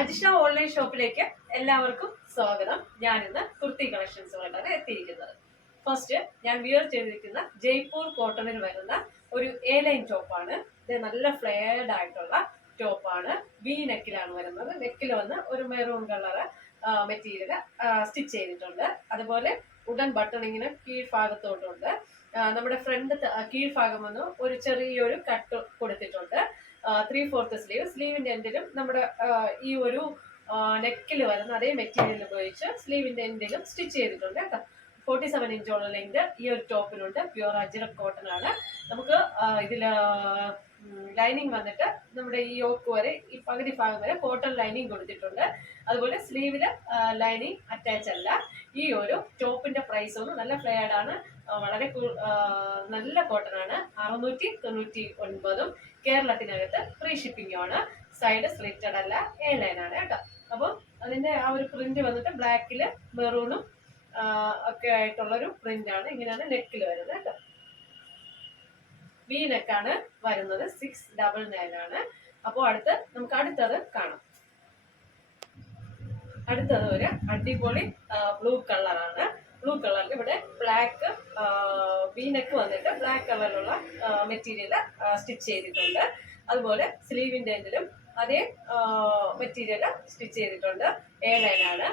Ajisha online ഷോപ്പിലേക്ക് എല്ലാവർക്കും സ്വാഗതം. ഞാൻ ഇന്ന് കുർത്തി കളക്ഷൻസുമായിട്ടാണ് എത്തിയിരിക്കുന്നത്. ഫസ്റ്റ് ഞാൻ വിയർ ചെയ്തിരിക്കുന്ന ജയ്പൂർ കോട്ടണിൽ വരുന്ന ഒരു എ ലൈൻ ടോപ്പാണ്. ഇത് നല്ല ഫ്ലെയർഡ് ആയിട്ടുള്ള ടോപ്പാണ്. വി നെക്കിലാണ് വരുന്നത്. നെക്കിൽ വന്ന് ഒരു മെറൂൺ കളർ മെറ്റീരിയൽ സ്റ്റിച്ച് ചെയ്തിട്ടുണ്ട്. അതുപോലെ ഉടൻ ബട്ടണിങ്ങിന് കീഴ്ഭാഗത്തോട്ടുണ്ട്. നമ്മുടെ ഫ്രണ്ട് കീഴ്ഭാഗം വന്ന് ഒരു ചെറിയൊരു കട്ട് കൊടുത്തിട്ടുണ്ട്. 3/4 സ്ലീവിന്റെ എൻഡിലും നമ്മുടെ ഈ ഒരു നെക്കിൽ വരുന്ന അതേ മെറ്റീരിയൽ ഉപയോഗിച്ച് സ്ലീവിന്റെ എൻഡിലും സ്റ്റിച്ച് ചെയ്തിട്ടുണ്ട് കേട്ടോ. 47 ഇഞ്ചോളം ലെങ്ത് ഈ ഒരു ടോപ്പിനുണ്ട്. പ്യുവർ അജ്രക് കോട്ടൺ ആണ്. നമുക്ക് ഇതില് ലൈനിങ് വന്നിട്ട് നമ്മുടെ ഈ യോക്ക് വരെ ഈ പകുതി ഭാഗം വരെ കോട്ടൺ ലൈനിങ് കൊടുത്തിട്ടുണ്ട്. അതുപോലെ സ്ലീവില് ലൈനിങ് അറ്റാച്ച് അല്ല. ഈ ഒരു ടോപ്പിന്റെ പ്രൈസ് ഒന്ന് നല്ല ഫ്ലെയർഡ് ആണ്. വളരെ നല്ല കോട്ടൺ ആണ്. 699 കേരളത്തിനകത്ത് ഫ്രീ ഷിപ്പിംഗ് ആണ്. സൈഡ് സ്ലിറ്റഡ് അല്ല, എ ലൈൻ ആണ് കേട്ടോ. അപ്പം അതിന്റെ ആ ഒരു പ്രിന്റ് വന്നിട്ട് ബ്ലാക്കില് മെറൂണും ഒക്കെ ആയിട്ടുള്ളൊരു പ്രിന്റ് ആണ്. ഇങ്ങനെയാണ് നെക്കിൽ വരുന്നത് കേട്ടോ. വി നെക്കാണ് വരുന്നത്. 699 ആണ്. അപ്പോൾ നമുക്ക് അടുത്തത് കാണാം. അടുത്തത് ഒരു അടിപൊളി ബ്ലൂ കളറാണ്. ബ്ലൂ കളറിൽ ഇവിടെ ബ്ലാക്ക് വി നെക്ക് വന്നിട്ട് ബ്ലാക്ക് കളറിലുള്ള മെറ്റീരിയൽ സ്റ്റിച്ച് ചെയ്തിട്ടുണ്ട്. അതുപോലെ സ്ലീവിന്റെ എൻഡിലും അതേ മെറ്റീരിയൽ സ്റ്റിച്ച് ചെയ്തിട്ടുണ്ട്. എ ലൈനാണ്.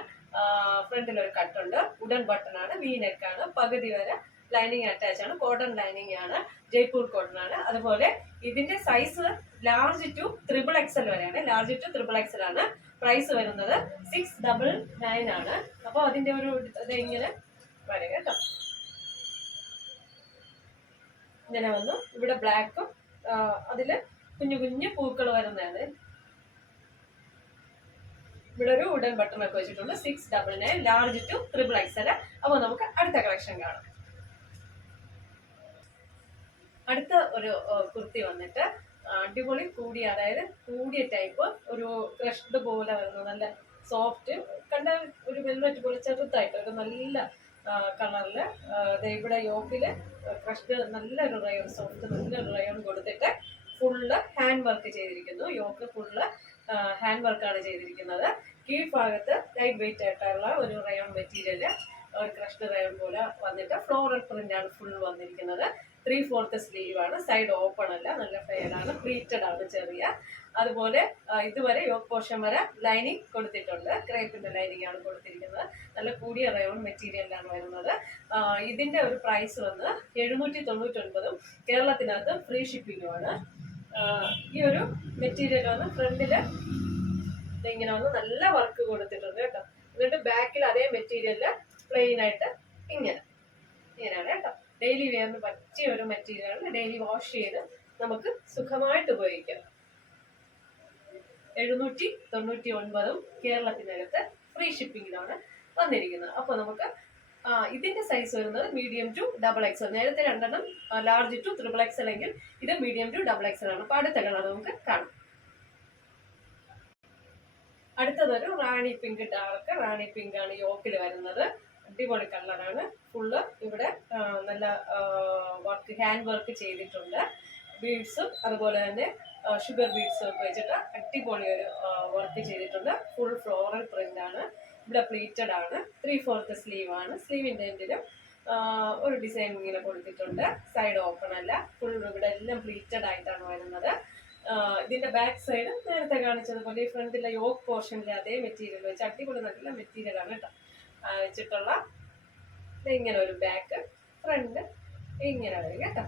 ഫ്രണ്ടിൽ ഒരു കട്ടുണ്ട്. ഉടൻ ബട്ടൺ ആണ്. വി നെക്കാണ്. പകുതി വരെ ലൈനിങ് അറ്റാച്ച് ആണ്. കോട്ടൺ ലൈനിങ് ആണ്. ജയ്പൂർ കോട്ടൺ ആണ്. അതുപോലെ ഇതിന്റെ സൈസ് ലാർജ് ടു XXL വരെയാണ്. ലാർജ് ടു XXL ആണ്. പ്രൈസ് വരുന്നത് 699 ആണ്. അപ്പോൾ അതിന്റെ ഒരു ഇങ്ങനെ വരും കേട്ടോ. ഇങ്ങനെ വന്നു. ഇവിടെ ബ്ലാക്കും അതില് കുഞ്ഞു കുഞ്ഞു പൂക്കൾ വരുന്നതാണ്. ഇവിടെ ഒരു ഉടൻ ബട്ടൺ ഒക്കെ വെച്ചിട്ടുണ്ട്. 699 ലാർജ് ടു XXL. അപ്പോൾ നമുക്ക് അടുത്ത കളക്ഷൻ കാണാം. അടുത്ത ഒരു കുർത്തി വന്നിട്ട് അടിപൊളി കൂടിയ, അതായത് കൂടിയ ടൈപ്പ്, ഒരു ക്രഷ്ഡ് പോലെ വരുന്ന നല്ല സോഫ്റ്റ്, കണ്ട ഒരു വെൽവെറ്റ് പോലെ ചെറുതായിട്ട് ഒരു നല്ല കളറില് ഇവിടെ യോക്കില് ക്രഷ്ഡ് നല്ലൊരു റയോൺ, സോഫ്റ്റ് നല്ലൊരു റയോൺ കൊടുത്തിട്ട് ഫുള്ള് ഹാൻഡ് വർക്ക് ചെയ്തിരിക്കുന്നു. യോക്ക് ഫുള്ള് ഹാൻഡ് വർക്കാണ് ചെയ്തിരിക്കുന്നത്. കീഴ്ഭാഗത്ത് ലൈറ്റ് വെയിറ്റ് ആയിട്ടുള്ള ഒരു റയോൺ മെറ്റീരിയല്, ഒരു ക്രഷ്ഡ് റയോൺ പോലെ വന്നിട്ട് ഫ്ലോറൽ പ്രിന്റ് ആണ് ഫുൾ വന്നിരിക്കുന്നത്. 3/4 സ്ലീവ് ആണ്. സൈഡ് ഓപ്പൺ അല്ല, നല്ല ഫെയർ ആണ്. പ്ലീറ്റഡ് ആണ് ചെറിയ. അതുപോലെ ഇതുവരെ യോക്ക് പോർഷൻ വരെ ലൈനിങ് കൊടുത്തിട്ടുണ്ട്. ക്രേപ്പിന്റെ ലൈനിങ് ആണ് കൊടുത്തിരിക്കുന്നത്. നല്ല കൂടിയ റയോൺ മെറ്റീരിയലാണ് വരുന്നത്. ഇതിന്റെ ഒരു പ്രൈസ് വന്ന് 799 കേരളത്തിനകത്ത് ഫ്രീ ഷിപ്പിംഗും ആണ്. ഈ ഒരു മെറ്റീരിയൽ വന്ന് ഫ്രണ്ടില് ഇങ്ങനെ വന്ന് നല്ല വർക്ക് കൊടുത്തിട്ടുണ്ട് കേട്ടോ. എന്നിട്ട് ബാക്കിൽ അതേ മെറ്റീരിയല് പ്ലെയിൻ ആയിട്ട് ഇങ്ങനെയാണ് കേട്ടോ. ഡെയിലി വെയറിന് പറ്റിയ ഒരു മെറ്റീരിയലാണ്. ഡെയിലി വാഷ് ചെയ്ത് നമുക്ക് സുഖമായിട്ട് ഉപയോഗിക്കാം. 799 കേരളത്തിനകത്ത് ഫ്രീ ഷിപ്പിംഗിലാണ് വന്നിരിക്കുന്നത്. അപ്പോൾ നമുക്ക് ഇതിന്റെ സൈസ് വരുന്നത് മീഡിയം ടു XXL. നേരത്തെ രണ്ടെണ്ണം ലാർജ് ടു XXL എങ്കിൽ ഇത് മീഡിയം ടു XXL ആണ്. അപ്പോൾ അടുത്ത കളർ നമുക്ക് കാണാം. അടുത്തതൊരു റാണി പിങ്ക്, ഡാർക്ക് റാണി പിങ്ക് ആണ് യോക്കിൽ വരുന്നത്. അടിപൊളി കളറാണ്. ഫുള്ള് ഇവിടെ നല്ല വർക്ക്, ഹാൻഡ് വർക്ക് ചെയ്തിട്ടുണ്ട്. ബീഡ്സും അതുപോലെ തന്നെ ഷുഗർ ബീഡ്സും ഒക്കെ വെച്ചിട്ട് അടിപൊളി ഒരു വർക്ക് ചെയ്തിട്ടുണ്ട്. ഫുൾ ഫ്ലോറൽ പ്രിന്റ് ആണ്. ഇവിടെ പ്ലീറ്റഡ് ആണ്. 3/4 സ്ലീവ് ആണ്. സ്ലീവിന്റെ എൻഡിലും ഒരു ഡിസൈൻ ഇങ്ങനെ കൊടുത്തിട്ടുണ്ട്. സൈഡ് ഓപ്പൺ അല്ല, ഫുൾ ഇവിടെ എല്ലാം പ്ലീറ്റഡ് ആയിട്ടാണ് വരുന്നത്. ഇതിന്റെ ബാക്ക് സൈഡ് നേരത്തെ കാണിച്ചതുപോലെ ഈ ഫ്രണ്ടിലെ യോക്ക് പോർഷനിലെ അതേ മെറ്റീരിയൽ വെച്ച് അടിപൊളി നല്ല മെറ്റീരിയൽ ആണ് കേട്ടോ വെച്ചിട്ടുള്ള. ഇങ്ങനെ ഒരു ബാക്ക്, ഫ്രണ്ട് ഇങ്ങനെ വരും കേട്ടോ.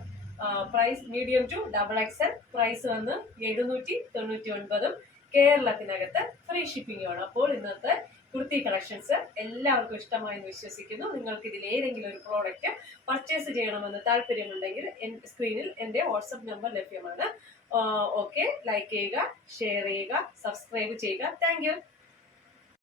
Price medium to XXL. Price വന്ന് 799 കേരളത്തിനകത്ത് ഫ്രീ ഷിപ്പിംഗ് ആണ്. അപ്പോൾ ഇന്നത്തെ കുർത്തി കളക്ഷൻസ് എല്ലാവർക്കും ഇഷ്ടമായെന്ന് വിശ്വസിക്കുന്നു. നിങ്ങൾക്ക് ഇതിൽ ഏതെങ്കിലും ഒരു പ്രോഡക്റ്റ് പർച്ചേസ് ചെയ്യണമെന്ന് താല്പര്യമുണ്ടെങ്കിൽ സ്ക്രീനിൽ എൻ്റെ വാട്സപ്പ് നമ്പർ ലഭ്യമാണ്. ഓക്കെ, ലൈക്ക് ചെയ്യുക, ഷെയർ ചെയ്യുക, സബ്സ്ക്രൈബ് ചെയ്യുക. Thank you.